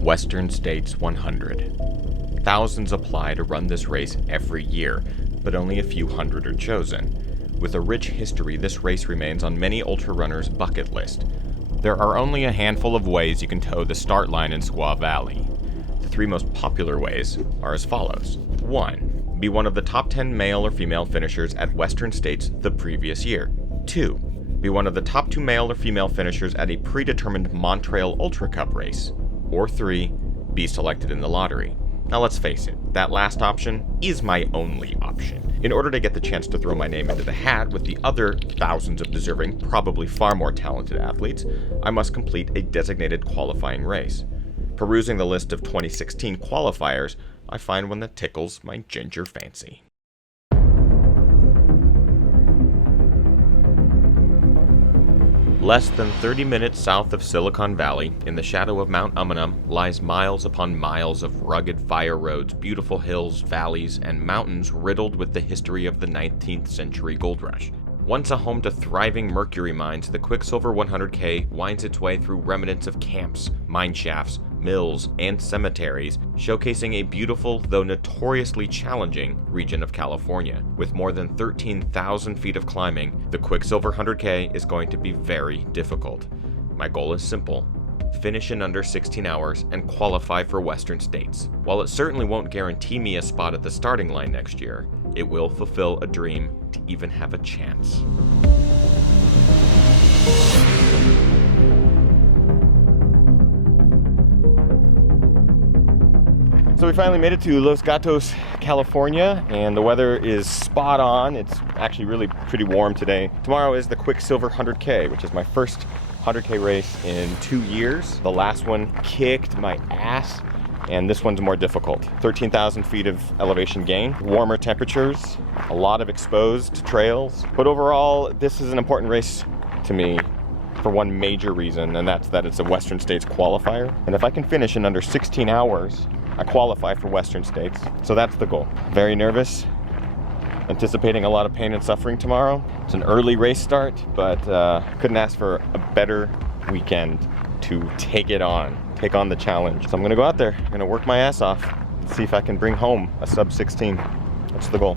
Western States 100. Thousands apply to run this race every year, but only a few hundred are chosen. With a rich history, this race remains on many ultra runners' bucket list. There are only a handful of ways you can toe the start line in Squaw Valley. The three most popular ways are as follows. 1. Be one of the top 10 male or female finishers at Western States the previous year. 2. Be one of the top 2 male or female finishers at a predetermined Montreal Ultra Cup race. Or 3. Be selected in the lottery. Now let's face it, that last option is my only option. In order to get the chance to throw my name into the hat with the other thousands of deserving, probably far more talented athletes, I must complete a designated qualifying race. Perusing the list of 2016 qualifiers, I find one that tickles my ginger fancy. Less than 30 minutes south of Silicon Valley, in the shadow of Mount Umunhum, lies miles upon miles of rugged fire roads, beautiful hills, valleys, and mountains riddled with the history of the 19th century gold rush. Once a home to thriving mercury mines, the Quicksilver 100K winds its way through remnants of camps, mine shafts, mills, and cemeteries, showcasing a beautiful, though notoriously challenging, region of California. With more than 13,000 feet of climbing, the Quicksilver 100K is going to be very difficult. My goal is simple: finish in under 16 hours and qualify for Western States. While it certainly won't guarantee me a spot at the starting line next year, it will fulfill a dream to even have a chance. So we finally made it to Los Gatos, California, and the weather is spot on. It's actually really pretty warm today. Tomorrow is the Quicksilver 100K, which is my first 100K race in 2 years. The last one kicked my ass, and this one's more difficult. 13,000 feet of elevation gain, warmer temperatures, a lot of exposed trails. But overall, this is an important race to me for one major reason, and that's that it's a Western States qualifier. And if I can finish in under 16 hours, I qualify for Western States. So that's the goal. Very nervous, anticipating a lot of pain and suffering tomorrow. It's an early race start, but couldn't ask for a better weekend to take on the challenge. So I'm gonna go out there, I'm gonna work my ass off, see if I can bring home a sub 16. That's the goal.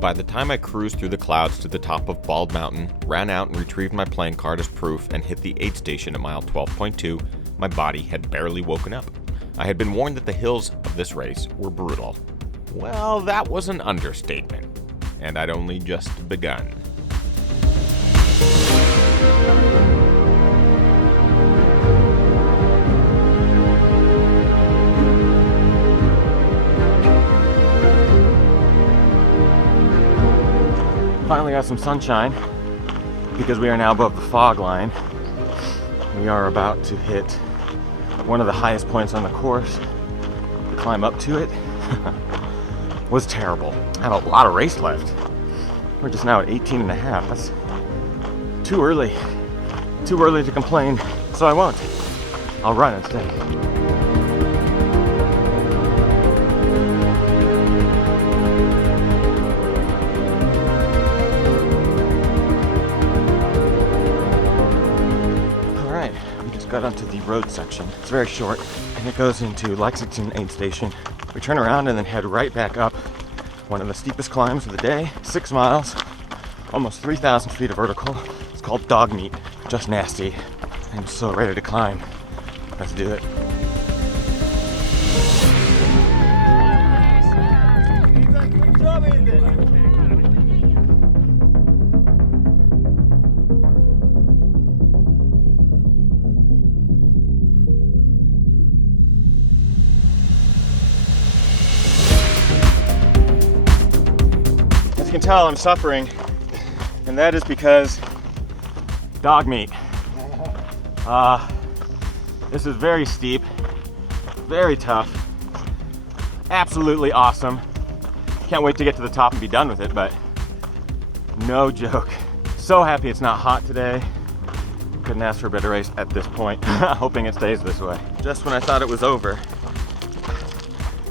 By the time I cruised through the clouds to the top of Bald Mountain, ran out and retrieved my playing card as proof, and hit the aid station at mile 12.2, my body had barely woken up. I had been warned that the hills of this race were brutal. Well, that was an understatement, and I'd only just begun. Finally got some sunshine because we are now above the fog line. We are about to hit one of the highest points on the course. The climb up to it was terrible. I have a lot of race left. We're just now at 18 and a half. That's too early. Too early to complain, so I won't. I'll run instead. Got onto the road section. It's very short and it goes into Lexington aid station. We turn around and then head right back up one of the steepest climbs of the day, 6 miles, almost 3,000 feet of vertical. It's called Dog Meat, just nasty. I'm so ready to climb. Let's do it. tell I'm suffering, and that is because dog meat. This is very steep, very tough, absolutely awesome. Can't wait to get to the top and be done with it, but no joke. So happy it's not hot today. Couldn't ask for a better race at this point. Hoping it stays this way. Just when I thought it was over,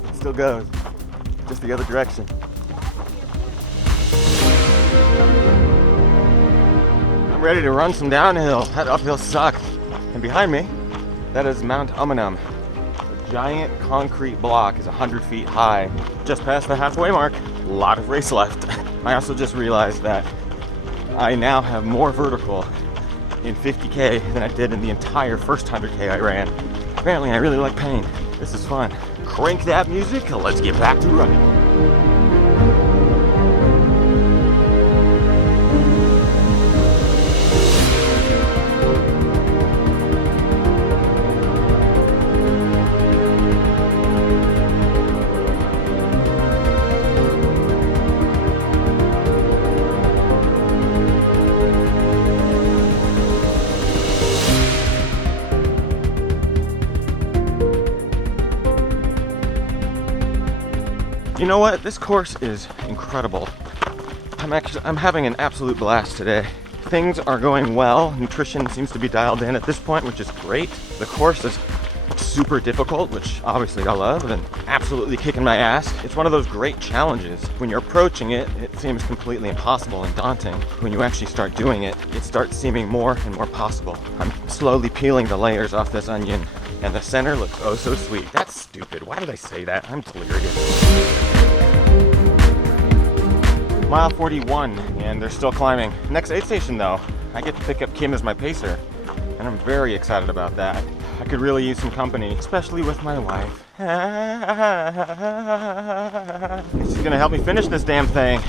it still goes, just the other direction. I'm ready to run some downhill. That uphill sucked. And behind me, that is Mount Umunhum. The giant concrete block is 100 feet high. Just past the halfway mark. A lot of race left. I also just realized that I now have more vertical in 50K than I did in the entire first 100K I ran. Apparently I really like pain. This is fun. Crank that music, let's get back to running. You know what? This course is incredible. I'm having an absolute blast today. Things are going well. Nutrition seems to be dialed in at this point, which is great. The course is super difficult, which obviously I love, and absolutely kicking my ass. It's one of those great challenges. When you're approaching it, it seems completely impossible and daunting. When you actually start doing it, it starts seeming more and more possible. I'm slowly peeling the layers off this onion, and the center looks oh so sweet. That's stupid. Why did I say that? I'm delirious. Mile 41, and they're still climbing. Next aid station though, I get to pick up Kim as my pacer, and I'm very excited about that. I could really use some company, especially with my wife. She's gonna help me finish this damn thing.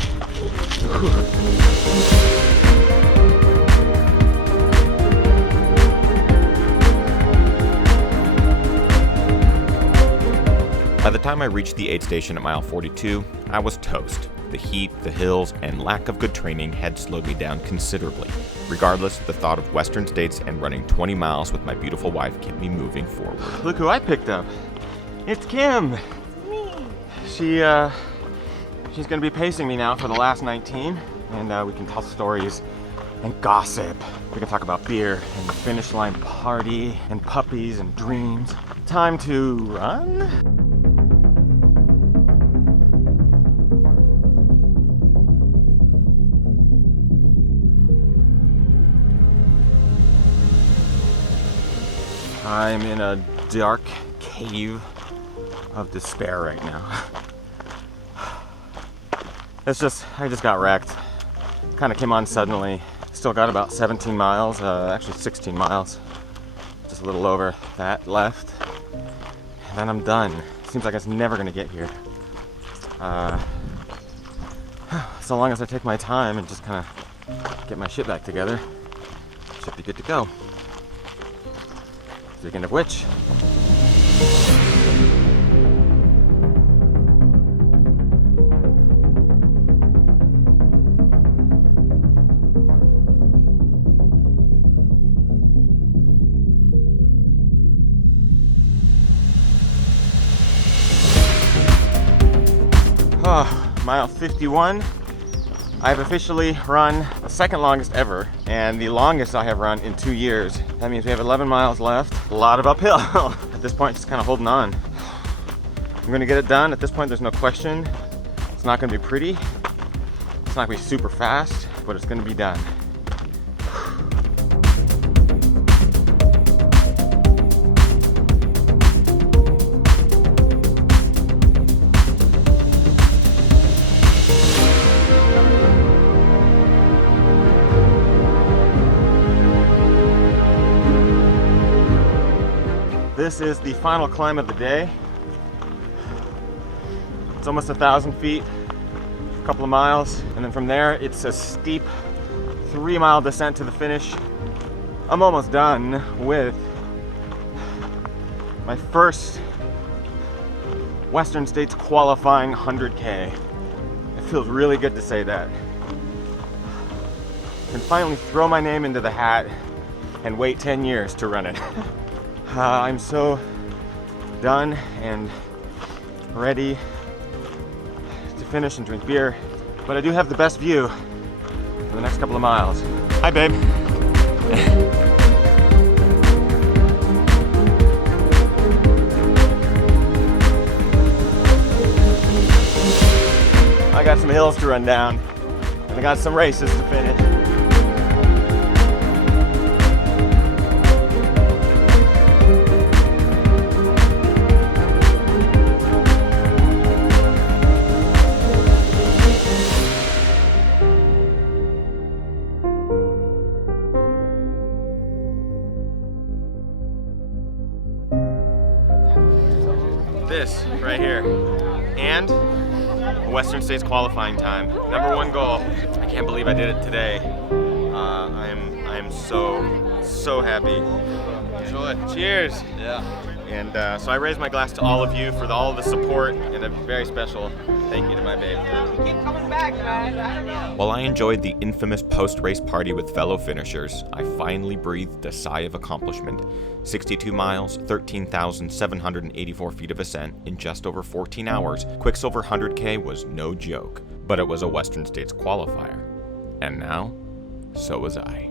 By the time I reached the aid station at mile 42, I was toast. The heat, the hills, and lack of good training had slowed me down considerably. Regardless, the thought of Western States and running 20 miles with my beautiful wife kept me moving forward. Look who I picked up. It's Kim. It's me. She's gonna be pacing me now for the last 19, and we can tell stories and gossip. We can talk about beer and the finish line party and puppies and dreams. Time to run? I'm in a dark cave of despair right now. I just got wrecked. Kind of came on suddenly. Still got about 17 miles, actually 16 miles. Just a little over that left. And then I'm done. Seems like it's never gonna get here. So long as I take my time and just kind of get my shit back together, should be good to go. Speaking of which, mile 51. I've officially run the second longest ever, and the longest I have run in 2 years. That means we have 11 miles left. A lot of uphill. At this point, just kind of holding on. I'm gonna get it done. At this point, there's no question. It's not gonna be pretty. It's not gonna be super fast, but it's gonna be done. This is the final climb of the day. It's almost 1,000 feet, a couple of miles, and then from there it's a steep 3-mile descent to the finish. I'm almost done with my first Western States qualifying 100K. It feels really good to say that. And finally throw my name into the hat and wait 10 years to run it. I'm so done and ready to finish and drink beer, but I do have the best view for the next couple of miles. Hi, babe. I got some hills to run down, and I got some races to finish. This right here, and Western States qualifying time. Number one goal. I can't believe I did it today. I am so happy. Cheers. Yeah. And so I raise my glass to all of you for all of the support, and a very special thank you to my babe. Keep coming back, man. While I enjoyed the infamous post-race party with fellow finishers, I finally breathed a sigh of accomplishment. 62 miles, 13,784 feet of ascent in just over 14 hours, Quicksilver 100K was no joke. But it was a Western States qualifier. And now, so was I.